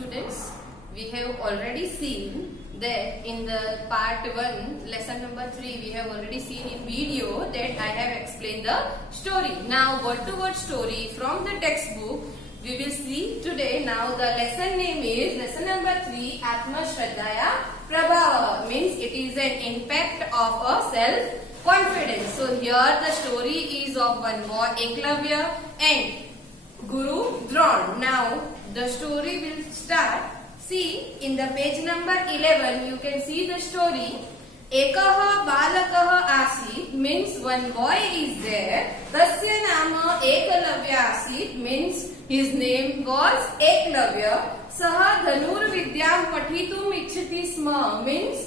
students, we have already seen that in the part 1, lesson number 3, we have already seen in video that I have explained the story. Now word to word story from the textbook we will see today. Now the lesson name is lesson number 3, Atma Shraddhaya Prabhava, means it is an impact of a self confidence. So here the story is of one boy Eklavya and Guru Dron. Now the story will start. See in the page number 11 you can see the story. Ekah balakah asit means one boy is there. Tasya nama Eklavya asit means his name was Eklavya. Saha dhanur vidyam pathitum ichhati sma means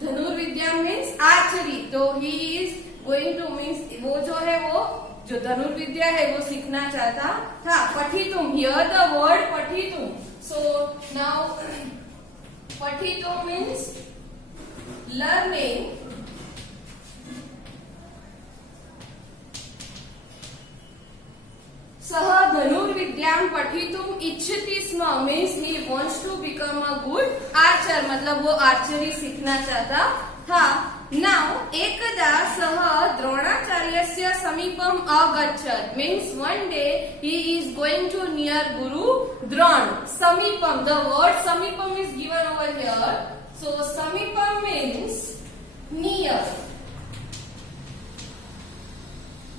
dhanur vidyam means archery. तो he is going to means वो जो है वो जो धनुर्विद्या है वो सीखना चाहता था. पठितुम, here the word पठितुम. So now पठितुम means learning. सह धनुर्विद्याम पठितुम इच्छति स्म means he wants to become a good archer. मतलब वो आर्चरी सीखना चाहता था. Now एकदा सह द्रोणाचार्यस्य समीपम अगच्छत् means one day he is going to near Guru Dron. Samipam, the word samipam is given over here. So samipam means near.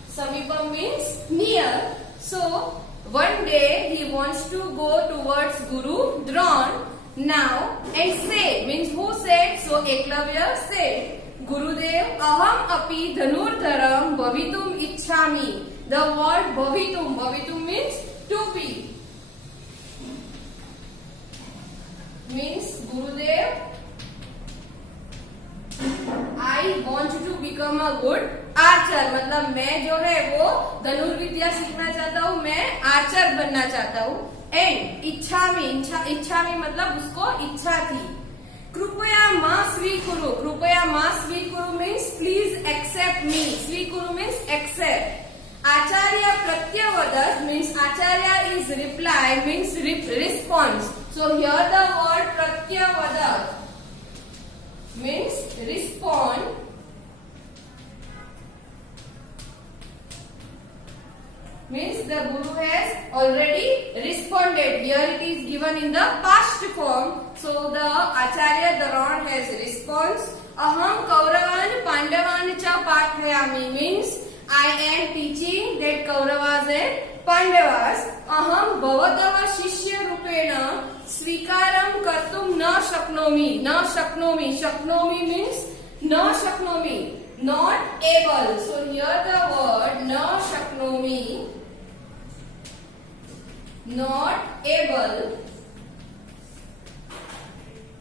Samipam means near. So one day he wants to go towards Guru Dron now and say means who said? So Eklavya said, Gurudev aham api dhanurdharam bhavitum ichhami. The word bhavitum, bhavitum means to be. Means Gurudev, I want to become a good archer. मतलब मैं जो है वो धनुर्विद्या सीखना चाहता हूँ, मैं आर्चर बनना चाहता हूँ. एंड इच्छामि, इच्छामि मतलब उसको इच्छा थी. कृपया मां स्वीकुरु, कृपया मां स्वीकुरु means please accept me. स्वीकुरु means accept. Acharya प्रत्यवदत् means Acharya is reply means response. So here the word pratyavadat means respond. Means the Guru has already responded. Here it is given in the past form. So the Acharya Dron has response. Aham Kauravan Pandavan cha pathayami means I am teaching that Kauravas and Pandavas. Aham bhavatah shishya rupena swikaram kartum na shaknomi. Na shaknomi. Shaknomi means na shaknomi. Not able. So here the word na shaknomi. Not able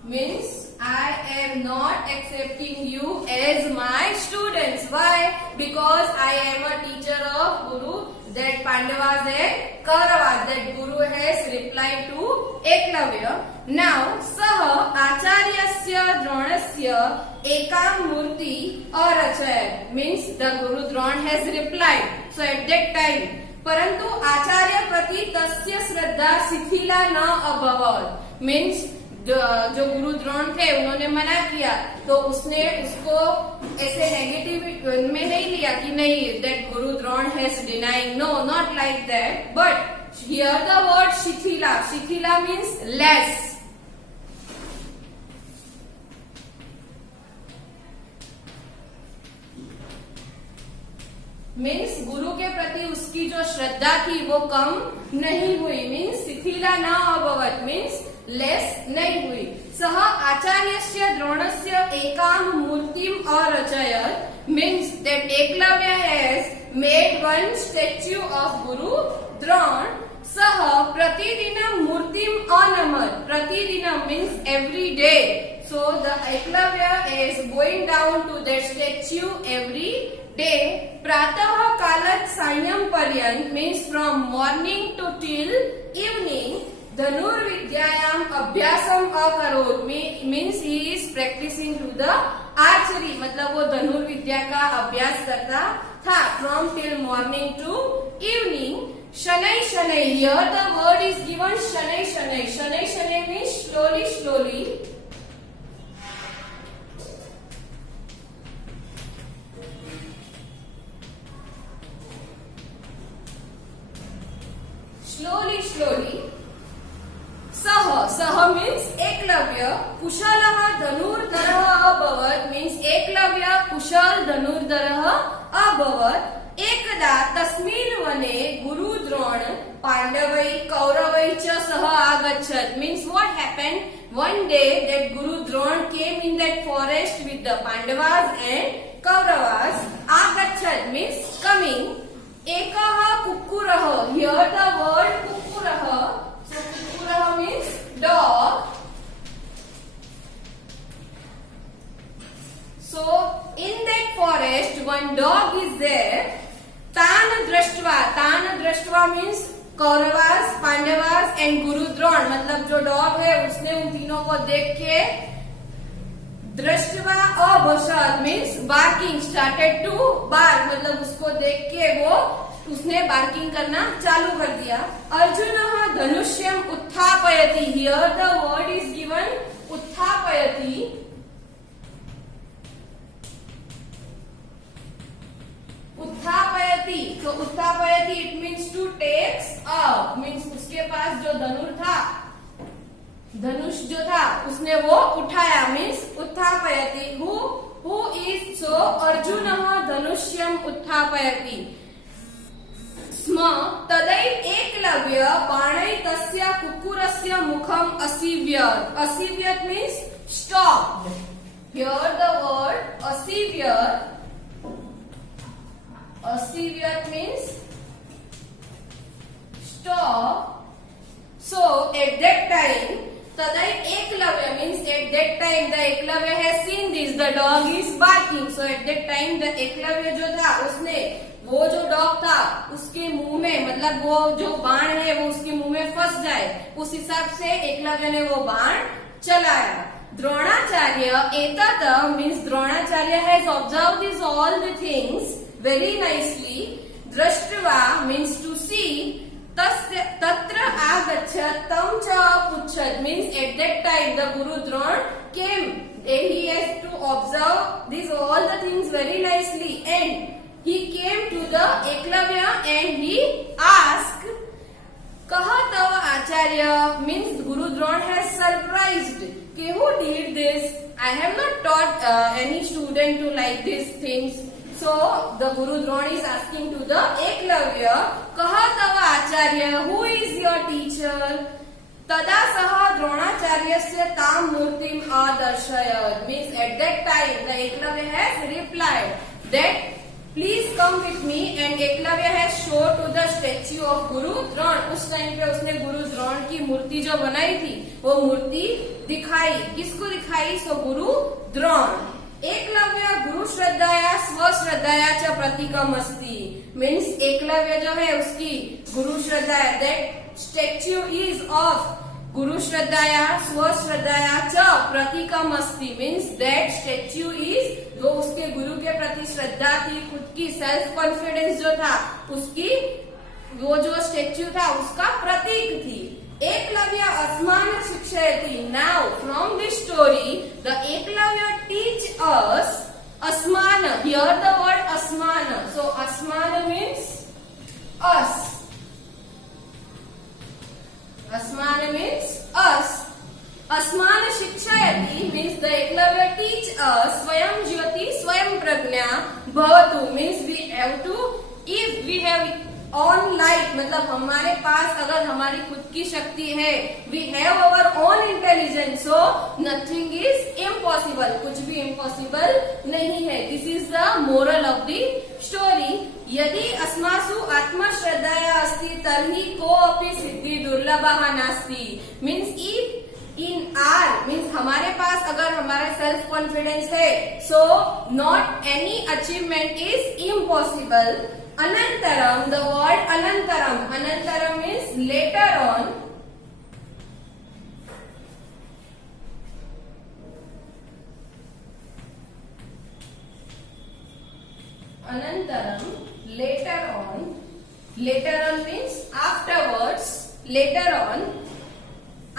means I am not accepting you as my students. Why? Because I am a teacher of Guru, that Pandavas and Kauravas. That Guru has replied to Eklavya. Now, Saha Acharyasya Dronasya Ekam Murti Arachayat means the Guru Dron has replied. So at that time, परंतु आचार्य प्रति तस्य श्रद्धा शिथिला न अभवत् means जो गुरु द्रोण थे उन्होंने मना किया तो उसने उसको ऐसे नेगेटिव में नहीं लिया कि नहीं that Guru Drona has denying. No, not like that. But here the word शिथिला. शिथिला मीन्स लेस. मीन्स गुरु के प्रति उसकी जो श्रद्धा थी वो कम नहीं हुई. मीन्स शिथिला न अभवत् मीन्स लेस नहीं हुई. सह आचार्यस्य द्रोणस्य एकाम मूर्तिम अरचयत् means that Eklavya has made one statue of Guru Drona. सह प्रतिदिनम मूर्तिम अनमत्. प्रतिदिनम means every day. So the Eklavya is going down to that statue every day. Pratah kalat sanyam paryant means from morning to till evening. Dhanur vidyayam abhyasam akarot means he is practicing to the archery. मतलब वो धनुर्विद्या का अभ्यास करता था from till morning to evening. Shanai Shanai. Here the word is given Shanai Shanai. Shanai Shanai means slowly slowly. Slowly slowly. Sah. Sah means Eklavya. Kushalah dhanurdarah abhavat means Eklavya kushal dhanurdarah abhavat. एकदा तस्मिन् वने गुरुद्रोण पांडवै कौरवै च सह आगच्छत् means what happened one day that Guru Dron came in that forest with the Pandavas and Kauravas. Agachat means coming. Ekah kukurah. Here the word kukurah. So kukurah means dog. So in that forest one dog is there. तान दृष्टवा means Kauravas Pandavas and Gurudron मतलब जो dog है उसने उन तीनों को देख के दृष्टवा अभषत means barking started to bark मतलब उसको देख के वो उसने बार्किंग करना चालू कर दिया. अर्जुन धनुष्यम उत्थापयति. Here the word is given उत्थापयति. उत्थापयति. तो उत्थापयति it means to takes up means उसके पास जो धनुष जो था उसने वो उठाया मीन्स उत्थापयति. हु इज सो अर्जुन धनुष्यम उत्थापयति स्म तदैव एकलव्य बाणै तस्य कुक्कुरस्य मुखम असीव्यत. असीव्यत means stopped. Here the word असीव्यत. Asivyat means stop. So at that time, Tadai Eklavya means at that time the Eklavya has seen this. The dog is barking. So at that time the Eklavya जो था उसने वो जो dog था उसके मुंह में मतलब वो जो बाण है वो उसके मुंह में फंस जाए उस हिसाब से एकलव्य ने वो बाण चलाया. द्रोणाचार्य एतत् means Dronacharya has observed this all the things very nicely. Drashtva means to see. Tatra agachat tam cha puchat means at that time the Guru Dron came and he has to observe these all the things very nicely and he came to the Eklavya and he asked Kaha tava acharya means Guru Dron has surprised कि who did this? I have not taught any student to like these things. So the Guru Dron is asking to the Eklavya, Kaha tava acharya, who is your teacher? Tada saha Dronacharyasya tam murtim adarshayat means at that time the Eklavya has replied that please come with me and Eklavya has showed to the statue of Guru Dron. उस time पे उसने गुरु द्रोण की मूर्ति जो बनाई थी वो मूर्ति दिखाई. किसको दिखाई? सो गुरु द्रोण. एकलव्य गुरु श्रद्धाया स्वश्रद्धाया च प्रतीकम अस्ति मीन्स एकलव्य जो है उसकी गुरु श्रद्धा दैट स्टेच्यू इज ऑफ गुरु श्रद्धाया स्वश्रद्धाया च प्रतीकम अस्ति मीन्स दैट स्टेच्यू इज वो उसके गुरु के प्रति श्रद्धा थी खुद की सेल्फ कॉन्फिडेंस जो था उसकी वो जो स्टेच्यू था उसका प्रतीक थी. Eklavya asmana shikshayati. Now from this story the Eklavya teach us asmana. Here the word asmana. So asmana means us. Asmana means us. Asmana shikshayati means the Eklavya teach us swayam jyoti swayam prajna bhavatu means we have to if we have own light मतलब हमारे पास अगर हमारी खुद की शक्ति है we have our own intelligence so nothing is impossible. कुछ भी इम्पॉसिबल नहीं है. This is the moral of the story. यदि अस्मासु आत्मश्रद्धाया अस्ति तर्हि कोऽपि सिद्धि दुर्लभः नास्ति means if in are means हमारे पास अगर हमारा सेल्फ कॉन्फिडेंस है so not any achievement is impossible. Anantaram, the word Anantaram. Anantaram means later on. Anantaram, later on. Later on means afterwards. Later on.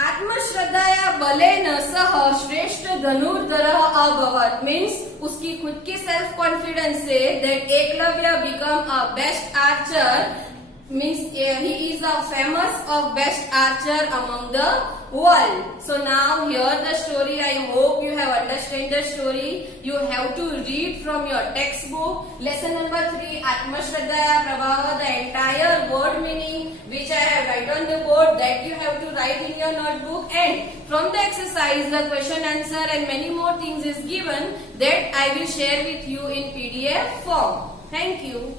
आत्मश्रद्धया बलेन सह श्रेष्ठ धनुर्धरः अभवत् means उसकी खुद की सेल्फ कॉन्फिडेंस से that Eklavya become a best archer means he is a famous of best archer among the world. So now here the story, I hope you have understand the story. You have to read from your textbook. Lesson number 3, Atmashraddhaya Prabhava, the entire word meaning which I have written on the board, that you have to write in your notebook, and from the exercise the question answer and many more things is given that I will share with you in PDF form. Thank you.